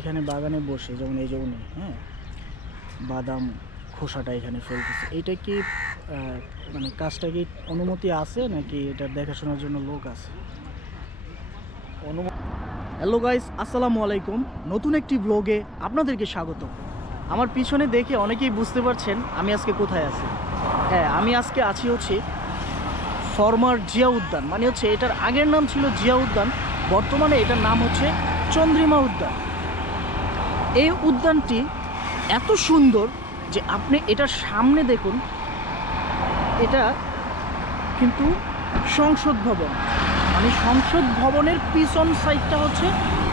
এখানে বাগানে বসে, যেমন এই যে উনি হ্যাঁ বাদাম খোসাটা এখানে ফেলতেছে। এইটা কি মানে কাজটা কি অনুমতি আছে নাকি এটা দেখাশোনার জন্য লোক আছে? হ্যালো গাইস, আসসালামু আলাইকুম। নতুন একটি ব্লগে আপনাদেরকে স্বাগত। আমার পিছনে দেখে অনেকেই বুঝতে পারছেন আমি আজকে কোথায় আছি। হ্যাঁ আমি আজকে আছি হচ্ছে ফরমার জিয়া উদ্যান। মানে হচ্ছে এটার আগের নাম ছিল জিয়া উদ্যান, বর্তমানে এটার নাম হচ্ছে চন্দ্রিমা উদ্যান। এই উদ্যানটি এত সুন্দর যে আপনি এটার সামনে দেখুন, এটা কিন্তু সংসদ ভবন। মানে সংসদ ভবনের পিছন সাইডটা হচ্ছে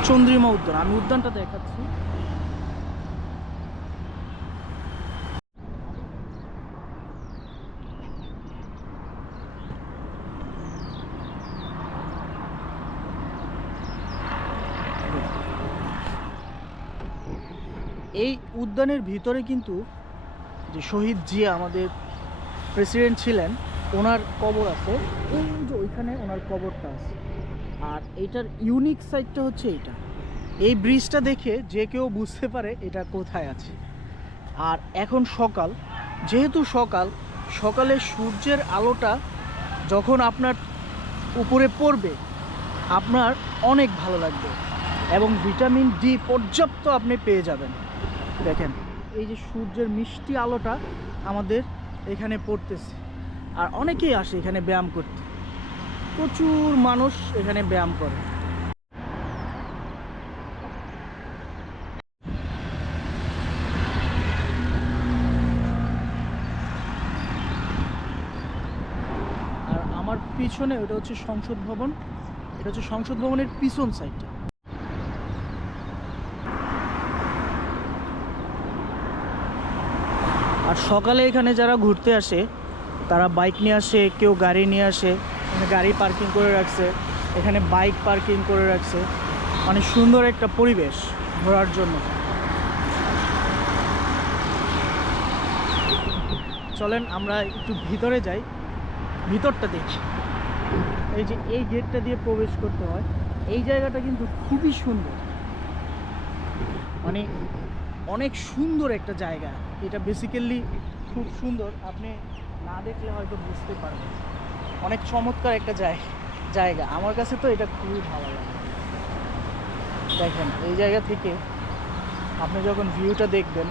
চন্দ্রিমা উদ্যান। আমি উদ্যানটা দেখাচ্ছি। এই উদ্যানের ভিতরে কিন্তু যে শহীদ জিয়া আমাদের প্রেসিডেন্ট ছিলেন, ওনার কবর আছে। ওই যে ওইখানে ওনার কবরটা আছে। আর এইটার ইউনিক সাইডটা হচ্ছে এইটা এই ব্রিজটা দেখে যে কেউ বুঝতে পারে এটা কোথায় আছে। আর এখন সকাল। যেহেতু সকাল, সকালে সূর্যের আলোটা যখন আপনার উপরে পড়বে, আপনার অনেক ভালো লাগবে এবং ভিটামিন ডি পর্যাপ্ত আপনি পেয়ে যাবেন। দেখেন, এই যে সূর্যের মিষ্টি আলোটা আমাদের এখানে পড়তেছে। আর অনেকেই আসে এখানে ব্যায়াম করতে। প্রচুর মানুষ এখানে ব্যায়াম করে। আর আমার পিছনে ওটা হচ্ছে সংসদ ভবন। এটা হচ্ছে সংসদ ভবনের পিছন সাইডটা আর সকালে এখানে যারা ঘুরতে আসে, তারা বাইক নিয়ে আসে, কেউ গাড়ি নিয়ে আসে গাড়ি পার্কিং করে রাখছে, এখানে বাইক পার্কিং করে রাখছে। মানে সুন্দর একটা পরিবেশ ঘোরার জন্য। চলেন আমরা একটু ভিতরে যাই, ভিতরটা দেখি। এই যে এই গেটটা দিয়ে প্রবেশ করতে হয়, এই জায়গাটা কিন্তু খুবই সুন্দর। মানে অনেক সুন্দর একটা জায়গা। এটা বেসিক্যালি খুব সুন্দর। আপনি না দেখলে হয়তো বুঝতে পারবেন। অনেক চমৎকার একটা জায়গা। আমার কাছে তো এটা খুবই ভালো লাগে। দেখেন, এই জায়গা থেকে আপনি যখন ভিউটা দেখবেন,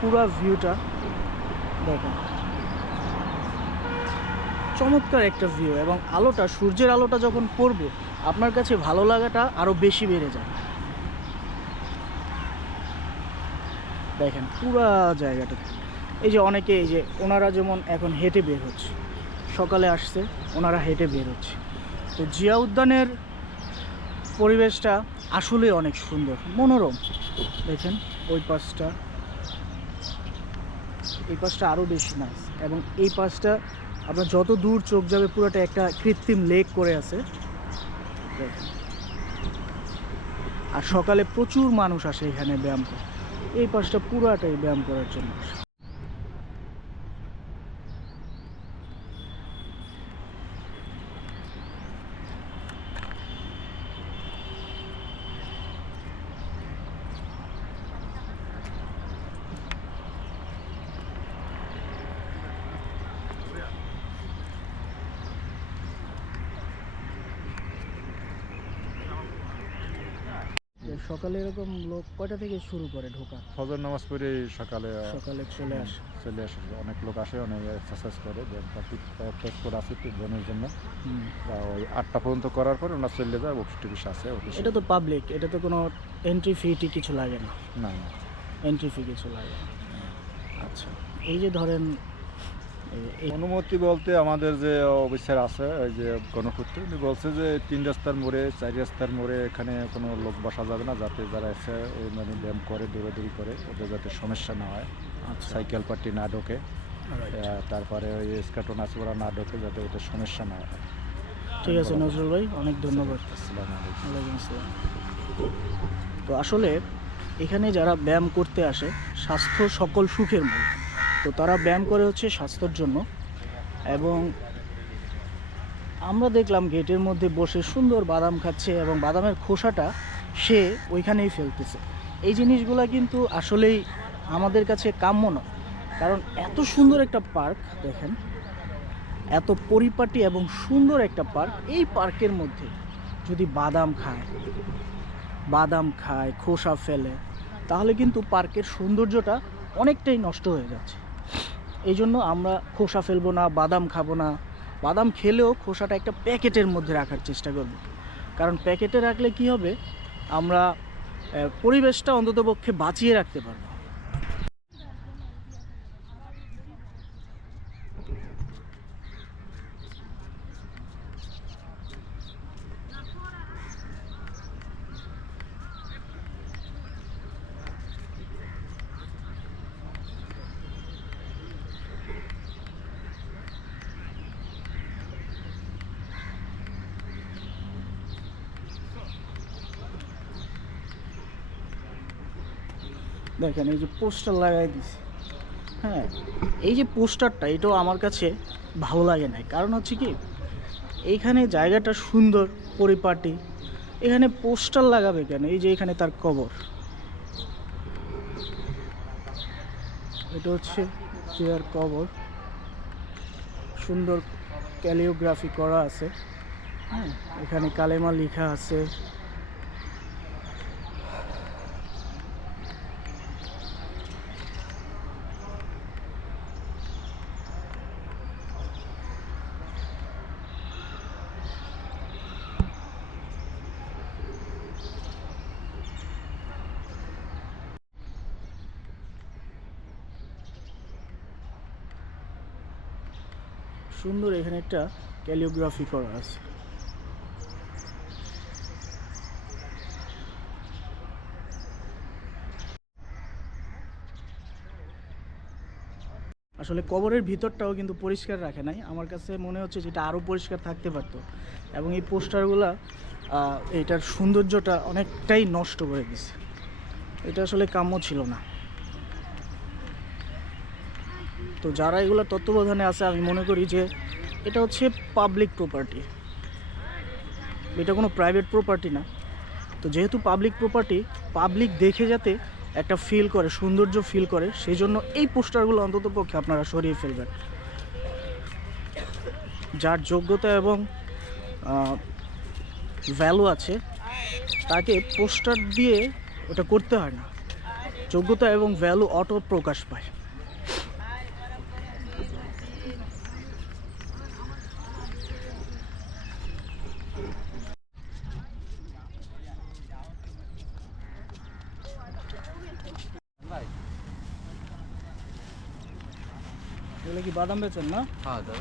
পুরো ভিউটা দেখেন। চমৎকার একটা ভিউ এবং আলোটা, সূর্যের আলোটা যখন পড়বে, আপনার কাছে ভালো লাগাটা আরও বেশি বেড়ে যায় দেখেন, পুরা জায়গাটা। এই যে অনেকে, এই যে ওনারা যেমন এখন হেঁটে বের হচ্ছে, সকালে আসছে, ওনারা হেঁটে বের হচ্ছে। তো জিয়া উদ্যানের পরিবেশটা আসলেই অনেক সুন্দর, মনোরম। দেখেন, ওই পাশটা, এই পাশটা আরও বেশি নাইস এবং এই পাশটা আপনার যত দূর চোখ যাবে, পুরোটা একটা কৃত্রিম লেক করে আছে। দেখেন। আর সকালে প্রচুর মানুষ আসে এখানে ব্যায়াম করতে। এই পাশটা পুরাটাই ব্যায়াম করার জন্য। সকালে এরকম লোক কয়টা থেকে শুরু করে ঢোকা? ফজর নামাজ পড়ে সকালে সকালে চলে আসে। চলে আসে। অনেক লোক আসে অনেক এক্সারসাইজ করে প্র্যাকটিস করে আসে ট্রেনের জন্য। ওই আটটা পর্যন্ত করার পর ওনার চলে যায় অফিস টফিস আছে অফিস এটা তো পাবলিক এটা তো কোনো এন্ট্রি ফি টি কিছু লাগে না। না এন্ট্রি ফি কিছু লাগে আচ্ছা এই যে ধরেন অনুমতি বলতে আমাদের যে অফিসার আছে ওই যে গণপূর্ত উনি বলছে যে তিন রাস্তার মোড়ে চার রাস্তার মোড়ে এখানে কোনো লোক বসা যাবে না যাতে যারা এসে মানে ব্যায়াম করে দৌড়াদৌড়ি করে ওদের যাতে সমস্যা না হয়। আচ্ছা। সাইকেল পার্টি না ঢোকে। তারপরে ওই স্কাটন আছে ওরা না ঢোকে যাতে ওদের সমস্যা না হয়। ঠিক আছে নজরুল ভাই অনেক ধন্যবাদ। আসসালামু আলাইকুম। আসসালাম। তো আসলে এখানে যারা ব্যায়াম করতে আসে স্বাস্থ্য সকল সুখের মূল। তো তারা ব্যায়াম করে হচ্ছে স্বাস্থ্যের জন্য। এবং আমরা দেখলাম গেটের মধ্যে বসে সুন্দর বাদাম খাচ্ছে এবং বাদামের খোসাটা সে ওইখানেই ফেলতেছে। এই জিনিসগুলো কিন্তু আসলেই আমাদের কাছে কাম্য নয়। কারণ এত সুন্দর একটা পার্ক, দেখেন, এত পরিপাটি এবং সুন্দর একটা পার্ক, এই পার্কের মধ্যে যদি বাদাম খায় বাদাম খায়, খোসা ফেলে, তাহলে কিন্তু পার্কের সৌন্দর্যটা অনেকটাই নষ্ট হয়ে যাচ্ছে। এই জন্য আমরা খোসা ফেলব না, বাদাম খাব না। বাদাম খেলেও খোসাটা একটা প্যাকেটের মধ্যে রাখার চেষ্টা করব। কারণ প্যাকেটে রাখলে কি হবে? আমরা পরিবেশটা অন্ততপক্ষে বাঁচিয়ে রাখতে পারব। দেখেন, এই যে পোস্টার লাগাই দিছি। হ্যাঁ এই যে পোস্টারটা, এটাও আমার কাছে ভালো লাগে না কারণ হচ্ছে কি, এইখানে জায়গাটা সুন্দর, পরিপাটি। এখানে পোস্টার লাগাবে কেন? এই যে এখানে তার কবর। এটা হচ্ছে চেয়ার কবর। সুন্দর ক্যালিওগ্রাফি করা আছে। হ্যাঁ এখানে কালেমা লেখা আছে। সুন্দর এখানে একটা ক্যালিওগ্রাফি করা আছে। আসলে কবরের ভিতরটাও কিন্তু পরিষ্কার রাখে নাই। আমার কাছে মনে হচ্ছে যেটা আরও পরিষ্কার থাকতে পারতো। এবং এই পোস্টারগুলা এটার সৌন্দর্যটা অনেকটাই নষ্ট করে দিছে এটা আসলে কাম্য ছিল না। তো যারা এগুলো তত্ত্বাবধানে আছে, আমি মনে করি যে এটা হচ্ছে পাবলিক প্রপার্টি এটা কোনো প্রাইভেট প্রপার্টি না। তো যেহেতু পাবলিক প্রপার্টি পাবলিক দেখে যাতে একটা ফিল করে, সৌন্দর্য ফিল করে সেই জন্য এই পোস্টারগুলো অন্তত পক্ষে আপনারা সরিয়ে ফেলবেন। যার যোগ্যতা এবং ভ্যালু আছে, তাকে পোস্টার দিয়ে ওটা করতে হয় না। যোগ্যতা এবং ভ্যালু অটো প্রকাশ পায়। এগুলো কি বাদাম বেচেন না? হ্যাঁ তো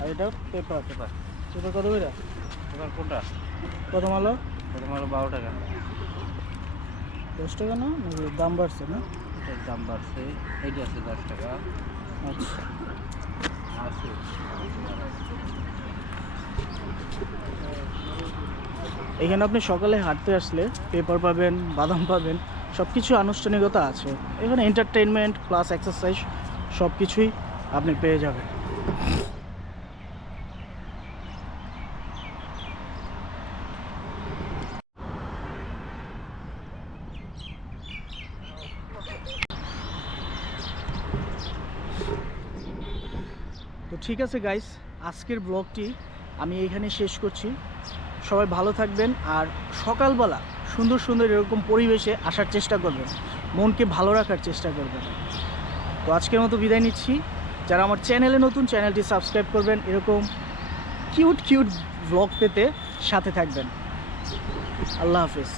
আর এটা পেপার। পেপার। পেপার কত করে? পেপার কোনটা? কত আলো প্রথম আলো বারো টাকা। দশ টাকা না? নাকি দাম বাড়ছে না? এটার দাম বাড়ছে। এইটা আছে দশ টাকা। আচ্ছা। আছে। এখানে আপনি সকালে হাঁটতে আসলে পেপার পাবেন বাদাম পাবেন সব কিছু আনুষ্ঠানিকতা আছে। এখানে এন্টারটেনমেন্ট প্লাস এক্সারসাইজ সব কিছুই আপনি পেয়ে যাবেন। তো ঠিক আছে গাইস আজকের ব্লগটি আমি এখানে শেষ করছি। সবাই ভালো থাকবেন আর সকালবেলা সুন্দর সুন্দর এরকম পরিবেশে আসার চেষ্টা করবেন। মনকে ভালো রাখার চেষ্টা করবেন। তো আজকের মতো বিদায় নিচ্ছি। যারা আমার চ্যানেলে নতুন চ্যানেলটি সাবস্ক্রাইব করবেন। এরকম কিউট কিউট ব্লগ পেতে সাথে থাকবেন। আল্লাহ হাফিজ।